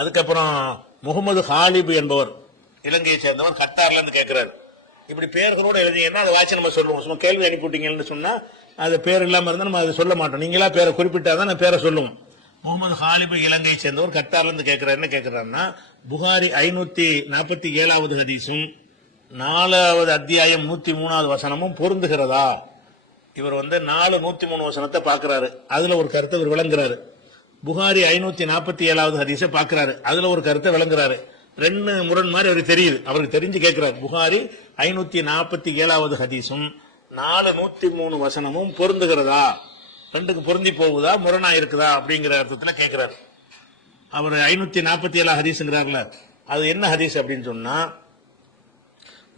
அதுக்கப்புறம் முகமது ஹாலிப் என்பவர் இலங்கையை சேர்ந்தவர் கத்தார்ல இருந்து கேட்கிறாரு. இப்படி பேர்களோட எழுதிங்கன்னா அதை வாட்சி நம்ம சொல்லுவோம். சும்மா கேள்வி அனுப்பிவிட்டீங்கன்னு சொன்னா அது பேர் இல்லாம இருந்தா நம்ம அதை சொல்ல மாட்டோம். நீங்களா பேரை குறிப்பிட்டாதான் நான் பேரை சொல்லுவோம். முகமது ஹாலிப் இலங்கையை சேர்ந்தவர் கத்தார்ல இருந்து கேட்கிறாரு. என்ன கேட்கிறாருன்னா, புகாரி 547வது ஹதீஸும் 4வது அத்தியாயம் 103வது வசனமும் பொருந்துகிறதா? இவர் 4 103 வசனத்தை பாக்குறாரு. அதுல ஒரு கருத்தை இவர் விளங்குறாரு. புகாரி 547வது ஹதீஸை பாக்குறாரு. அதுல ஒரு கருத்தை விளங்குறாரு. ரெண்டு முரண் மாதிரி அவருக்கு தெரியுது. அவருக்கு தெரிஞ்சு கேட்கிறார். புகாரி 547வது ஹதீஸும் 4 103 வசனமும் பொருந்துகிறதா? ரெண்டுக்கு பொருந்தி போகுதா, முரணா இருக்குதா அப்படிங்கிற அர்த்தத்துல கேட்கிறார். அவர் 547 ஹதீஸ்ங்கிறார்ல, அது என்ன ஹதீஸ் அப்படின்னு சொன்னா,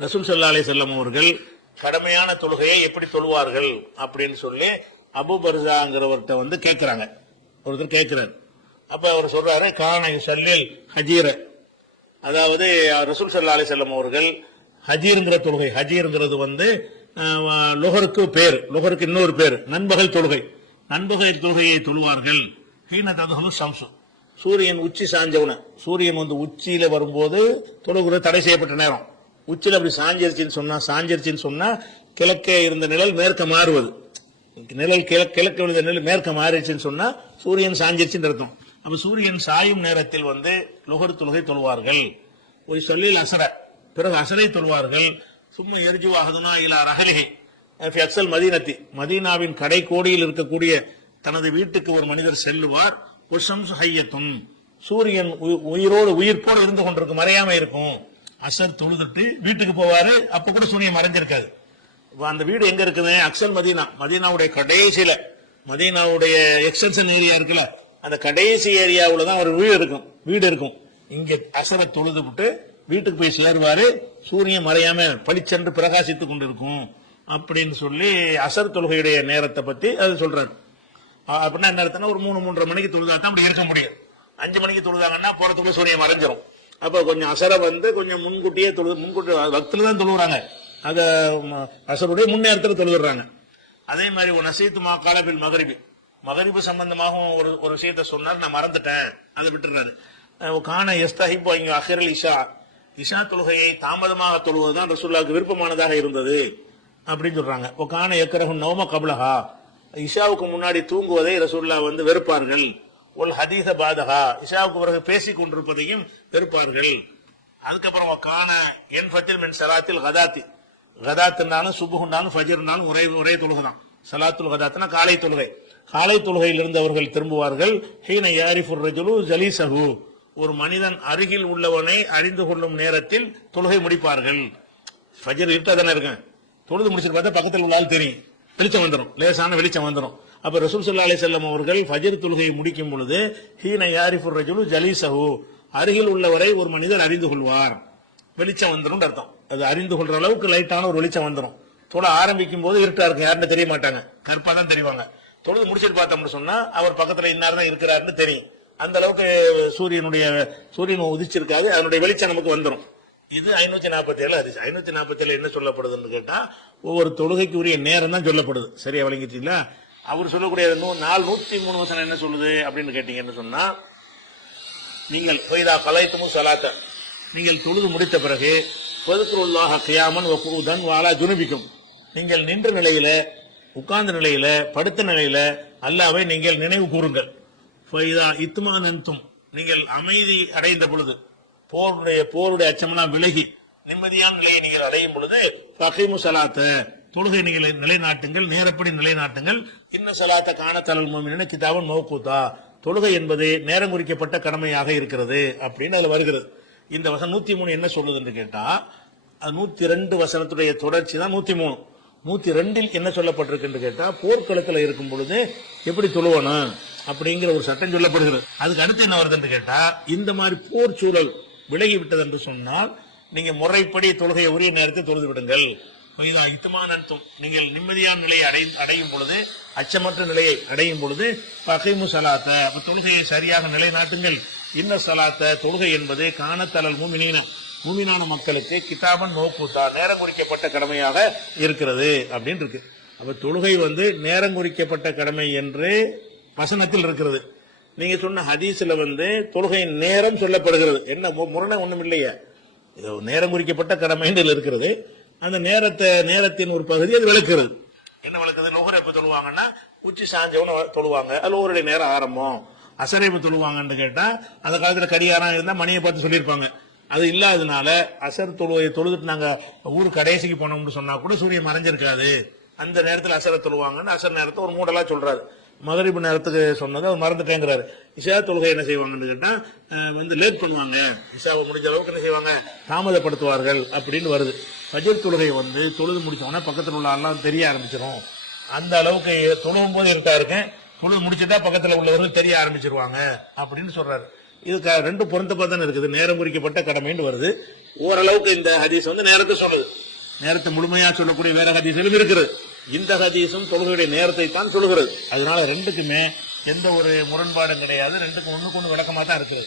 ரசூல் ஸல்லல்லாஹு அலைஹி வஸல்லம் அவர்கள் கடமையான தொழுகையை எப்படி தொழுவார்கள் அப்படின்னு சொல்லி அபூ பர்ஸாங்கிறவர்கிட்ட கேட்கிறாங்க. ஒருத்தர் கேட்கிறார். அப்ப அவர் சொல்றாரு, கான யுஸல்லில் ஹஜீர, அதாவது ரசூல் ஸல்லல்லாஹு அலைஹி வஸல்லம் அவர்கள் ஹஜீர்ங்கிற தொழுகை, ஹஜீர்ங்கிறது லுஹருக்கு பேர், லுஹருக்கு இன்னொரு பேர் நண்பகல் தொழுகை, நண்பகல் தொழுகையை தொழுவார்கள். ஹீன ததுஹுலு ஷம்சு, சூரியன் உச்சி சாஞ்சவுன, சூரியன் உச்சியில வரும்போது தொழுகிற தடை செய்யப்பட்ட நேரம். உச்சியில் அப்படி சாஞ்சிருச்சுன்னு சொன்னா கிழக்கே இருந்த நிழல் மேற்க மாறுவது, நிழல் கிழக்கு விழுந்த நிழல் மேற்க மாறிடுச்சுன்னு சொன்னா சூரியன் சாஞ்சிருச்சுன்னு அர்த்தம். அப்ப சூரியன் சாயும் நேரத்தில் லுஹர் தொழுகை தொழுவார்கள். ஒரு சொல்லில் அசர, பிறகு அசரை தொழுவார்கள். சும்மா எரிஜுவாகதுனா இலா ரஹலிஹி ஃபி அக்ஸல் மதீனத்தி, மதீனாவின் கடை கோடியில் இருக்கக்கூடிய தனது வீட்டுக்கு ஒரு மனிதர் செல்லுவார். உஷம்சு ஹய்யத்துன், சூரியன் உயிர்ப்போடு இருந்து கொண்டிருக்கும், மறையாம இருக்கும். அசர் தொழுதுட்டு வீட்டுக்கு போவாரு. அப்ப கூட சூரியன் மறைஞ்சிருக்காது. அந்த வீடு எங்க இருக்குது? அக்ஸல் மதீனா, மதீனாவுடைய கடைசியில, மதீனாவுடைய எக்ஸ்டென்ஷன் ஏரியா இருக்குல்ல, அந்த கடைசி ஏரியாவுல தான் ஒரு வீடு இருக்கும். இங்க அசரை தொழுது விட்டு வீட்டுக்கு போய் சேருவாரு. சூரியன் மறையாம பளிச்சென்று பிரகாசித்துக் கொண்டிருக்கும் அப்படின்னு சொல்லி அசர் தொழுகையுடைய நேரத்தை பத்தி அது சொல்றாரு. அப்படின்னா என்ன அர்த்தம்னா, ஒரு 3-3:30 மணிக்கு தொழுதாத்தான் அப்படி இருக்க முடியும். 5 மணிக்கு தொழுதாங்கன்னா போறதுக்குள்ள சூரியன் மறைஞ்சிரும். அப்ப கொஞ்சம் அசரை கொஞ்சம் முன்கூட்டியே முன்கூட்டி வக்துல தான் தொழுகிறாங்க. அத அசருடைய முன்னேரத்தில் தொழுகிறாங்க. அதே மாதிரி ஒரு நசீத்து மாகாலபில் மகரிபு சம்பந்தமாகவும் ஒரு விஷயத்தை சொன்னார், நான் மறந்துட்டேன், அதை விட்டுறாரு. கான எஸ்தஹிப்பு இங்க அஹிரல் இஷா தொழுகையை தாமதமாக தொழுவதுதான் ரசூலுல்லாஹ்வுக்கு விருப்பமானதாக இருந்தது அப்படின்னு சொல்றாங்க. கான யக்ரஹு நௌம கப்லஹா, இஷாவுக்கு முன்னாடி தூங்குவதை ரசூலுல்லாஹ் வெறுப்பார்கள். ஒல் ஹதீஸ பாதஹா, இஷாவுக்கு பிறகு பேசிக் கொண்டிருப்பதையும் வெறுப்பார்கள். அதுக்கப்புறம் கான என் ஃபத்தில் மின் ஸலாத்தில் கதாத்தி, கதாத்துனாலும் சுபுஹுனாலும் ஃபஜ்ர்னாலும் ஒரே தொழுகை தான். ஸலாத்துல் கதாத்னா காலை தொழுகை. காலை தொழுகையிலிருந்து அவர்கள் திரும்புவார்கள். ஹீன யாரிஃபுர் ரஜுலு ஜலீஸஹு, ஒரு மனிதன் அருகில் உள்ளவனை அறிந்து கொள்ளும் நேரத்தில் தொழுகை முடிப்பார்கள். ஃபஜ்ர் இருட்டாதானே இருக்கும், தொழுது முடிச்சுட்டு பார்த்தா பக்கத்தில் உள்ளால் தெரியும், வெளிச்சம் வந்துடும், லேசான வெளிச்சம் வந்துடும். அப்ப ரசூல் ஸல்லல்லாஹு அலைஹி வஸல்லம் அவர்கள் ஃபஜ்ர் தொழுகையை முடிக்கும் பொழுது ஹீன யாரிஃபுர் ரஜுலு ஜலீஸஹு, அருகில் உள்ளவரை ஒரு மனிதர் அறிந்து கொள்வார், வெளிச்சம் வந்துடும் அர்த்தம். அது அறிந்து கொள்ற அளவுக்கு லைட்டான ஒரு வெளிச்சம் வந்துடும். தொழ ஆரம்பிக்கும் போது இருட்டா இருக்கும், யாருன்னு தெரிய மாட்டாங்க, கருப்பா தான் தெரிவாங்க. தொழுது முடிச்சுட்டு பார்த்தோம்னு சொன்னா அவர் பக்கத்துல இன்னார் தான் இருக்கிறாருன்னு தெரியும். அந்த அளவுக்கு சூரியன் உதிச்சிருக்காது, அதனுடைய வெளிச்சம் நமக்கு வந்துடும். இது 547 ஹதீஸ். 547 என்ன சொல்லப்படுதுன்னு கேட்டா, ஒவ்வொரு தொழுகைக்கு உரிய நேரம் தான் சொல்லப்படுது. சரியா விளங்கிட்டீங்களா? அவர் சொல்லக்கூடிய 103 வசனம் என்ன சொல்லுது அப்படின்னு கேட்டீங்கன்னு சொன்னா, நீங்கள் கலைத்துமு ஸலாத்த, நீங்கள் தொழுது முடித்த பிறகு ஃபத்குருல்லாஹ கியாமன் வ குஊதன் வ அலா ஜுனுபிக்கும், நீங்கள் நின்ற நிலையில, உட்கார்ந்த நிலையில, படுத்த நிலையில அல்லாஹ்வை நீங்கள் நினைவு கூறுங்கள். ஃபைதா இத்மானன்தும், நீங்கள் அமைதி அடைந்த பொழுது, போருடைய அச்சமெல்லாம் விலகி நிம்மதியான நிலையை நீங்கள் அடையும் பொழுது ஃபகீமு ஸலாத்த, தொழுகை நீங்கள் நிலைநாட்டுங்கள், நேரப்படி நிலைநாட்டுங்கள். இன்ன ஸலாத்த கானத் அலல் முஃமினீன கிதாபன் மௌகூதா, தொழுகை என்பது நேரம் குறிக்கப்பட்ட கடமையாக இருக்கிறது அப்படின்னு அதுல வருகிறது. இந்த வசனம் 103 என்ன சொல்லுது என்று கேட்டா, 102 வசனத்துடைய தொடர்ச்சி தான் 103. 102 என்ன சொல்லப்பட்டிருக்கு என்று கேட்டா, போர்க்களத்தில் இருக்கும் பொழுது எப்படி தொழுவணும் அப்படிங்கிற ஒரு சட்டம் சொல்லப்படுகிறது. அதுக்கு அடுத்து என்ன வருது என்று கேட்டா, இந்த மாதிரி போர் சூழல் விலகி விட்டது என்று சொன்னால் நீங்க முறைப்படி தொழுகையை உரிய நேரத்தை தொழுது விடுங்கள். இத்துமானத்தும், நீங்கள் நிம்மதியான நிலையை அடையும் பொழுது, அச்சமற்ற நிலையை அடையும் பொழுது ஃபகீமு ஸலாத்த, தொழுகையை சரியாக நிலைநாட்டுங்கள். இன்ன ஸலாத்த, தொழுகை என்பது கானத் அலல் முஃமினீன, மூமினான மக்களுக்கு கிதாபன் மௌகூதா, நேரம் குறிக்கப்பட்ட கடமையாக இருக்கிறது அப்படின்னு இருக்கு. அப்ப தொழுகை நேரம் குறிக்கப்பட்ட கடமை என்று வசனத்தில் இருக்கிறது. நீங்க சொன்ன ஹதீஸ்ல வந்து தொழுகையின் நேரம் சொல்லப்படுகிறது. என்ன முரணை ஒண்ணும் இல்லையா? இது நேரம் குறிக்கப்பட்ட கடமைகள் இருக்கிறது. அந்த நேரத்தின் ஒரு பகுதி அது விளக்குறது. என்ன விளக்குது? லோகர் எப்ப தொழுவாங்கன்னா உச்சி சாஞ்சவன தொழுவாங்க. அது லோகருடைய நேரம் ஆரம்பம். அசரைப்பு தொழுவாங்கன்னு கேட்டா அந்த காலத்துல கடிகாரம் இருந்தா மணியை பார்த்து சொல்லியிருப்பாங்க. அது இல்லாதனால அசர் தொழுவையை தொழுதுட்டு நாங்க ஊர் கடைசிக்கு போனோம்னு சொன்னா கூட சூரியன் மறைஞ்சிருக்காது. அந்த நேரத்தில் அசரை தொழுவாங்கன்னு அசர் நேரத்தை ஒரு மூடலா சொல்றாரு. மகரிபு நேரத்துக்கு சொன்னது அவர் மறந்துட்டேங்கிறாரு. இஷா தொழுகை என்ன செய்வாங்கன்னு கேட்டா வந்து லேட் பண்ணுவாங்க. இஷாவை முடிஞ்ச அளவுக்கு என்ன செய்வாங்க, தாமதப்படுத்துவார்கள் அப்படின்னு வருது. ஃபஜ்ர் தொழுகை வந்து தொழுது முடிச்சோன்னா பக்கத்தில் உள்ள எல்லாம் தெரிய ஆரம்பிச்சிடும். அந்த அளவுக்கு தொழுவும் போது இருக்கா இருக்கேன், தொழுது முடிச்சுட்டா பக்கத்தில் உள்ளவர்கள் தெரிய ஆரம்பிச்சிருவாங்க அப்படின்னு சொல்றாரு. இது ரெண்டு பொருத்தப்பா தானே இருக்குது. நேரம் குறிக்கப்பட்ட கடமைன்னு வருது. ஓரளவுக்கு இந்த ஹதீஸ் வந்து நேரத்தை சொல்லுது. நேரத்தை முழுமையா சொல்லக்கூடிய வேற ஹதீஸும் இருக்கிறது. இந்த ஹதீஸும் தொழுகையுடைய நேரத்தை தான் சொல்லுகிறது. அதனால ரெண்டுக்குமே எந்த ஒரு முரண்பாடும் கிடையாது. ரெண்டுக்கும் ஒண்ணுக்கு ஒண்ணு விளக்கமா தான் இருக்குது.